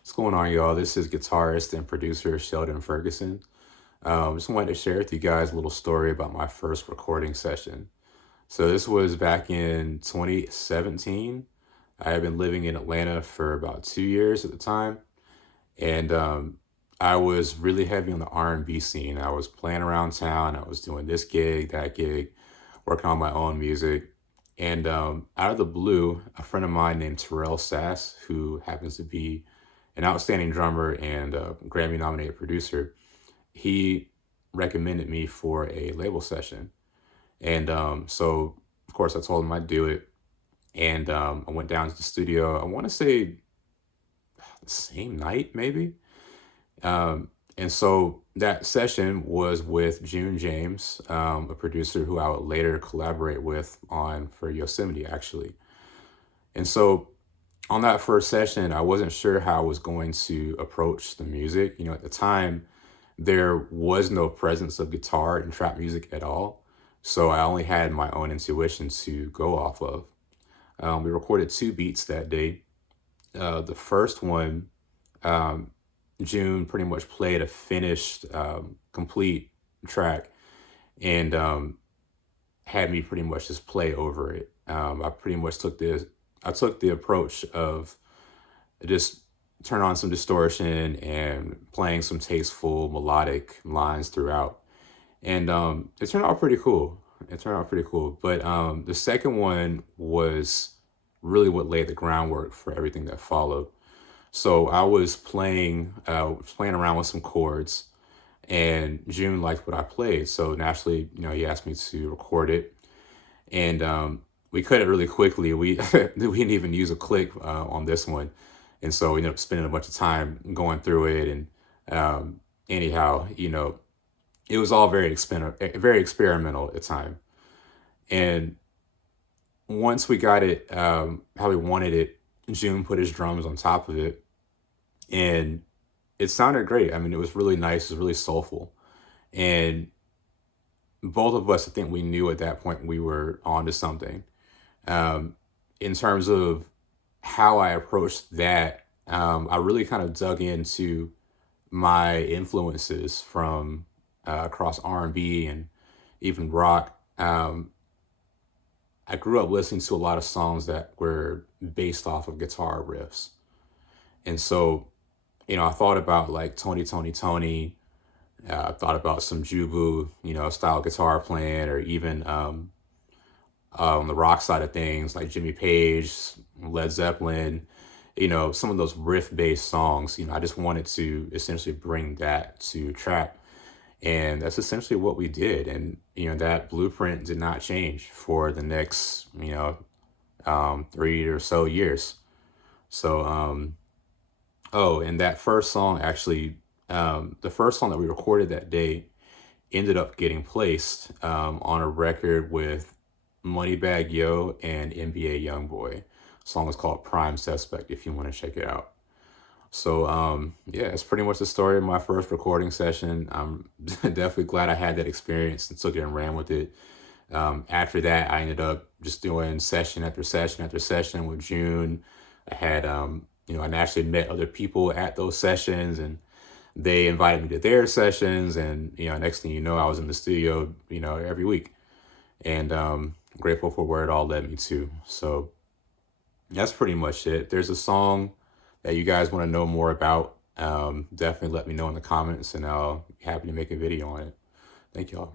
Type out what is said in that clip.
What's going on, y'all? This is guitarist and producer Sheldon Ferguson. Just wanted to share with you guys a little story about my first recording session. So this was back in 2017. I had been living in Atlanta for about 2 years at the time, and I was really heavy on the R&B scene. I was playing around town. I was doing this gig, that gig, working on my own music. And out of the blue, a friend of mine named Terrell Sass, who happens to be an outstanding drummer and Grammy nominated producer, he recommended me for a label session. And so, of course, I told him I'd do it. And I went down to the studio, I want to say the same night, maybe. And so that session was with June James, a producer who I would later collaborate with on for Yosemite, actually. And so on that first session, I wasn't sure how I was going to approach the music. At the time, there was no presence of guitar in trap music at all. So I only had my own intuition to go off of. We recorded two beats that day. The first one, um, June pretty much played a finished, complete track and had me pretty much just play over it. I pretty much I took the approach of just turn on some distortion and playing some tasteful melodic lines throughout. And it turned out pretty cool. It turned out pretty cool. But the second one was really what laid the groundwork for everything that followed. So I was playing around with some chords, and June liked what I played. So naturally, he asked me to record it, and we cut it really quickly. We we didn't even use a click on this one, and so we ended up spending a bunch of time going through it. And anyhow, it was all very experimental at the time. And once we got it how we wanted it, June put his drums on top of it, and it sounded great. I mean, it was really nice, it was really soulful. And both of us, I think we knew at that point we were onto something. Um, in terms of how I approached that, I really kind of dug into my influences from across R&B and even rock. I grew up listening to a lot of songs that were based off of guitar riffs. And so, I thought about like Tony. I thought about some Jubu, style guitar playing, or even on the rock side of things, like Jimmy Page, Led Zeppelin, some of those riff-based songs. I just wanted to essentially bring that to trap. And that's essentially what we did. And, that blueprint did not change for the next, 3 or so years. So, oh, and that first song actually, the first song that we recorded that day ended up getting placed on a record with Moneybagg Yo and NBA Youngboy. Song is called Prime Suspect if you want to check it out. So yeah, it's pretty much the story of my first recording session. I'm definitely glad I had that experience and took it and ran with it. After that, I ended up just doing session after session after session with June. I had I naturally met other people at those sessions, and they invited me to their sessions, and next thing you know, I was in the studio, every week. And grateful for where it all led me to. So that's pretty much it. There's a song that you guys want to know more about, definitely let me know in the comments, and I'll be happy to make a video on it. Thank y'all.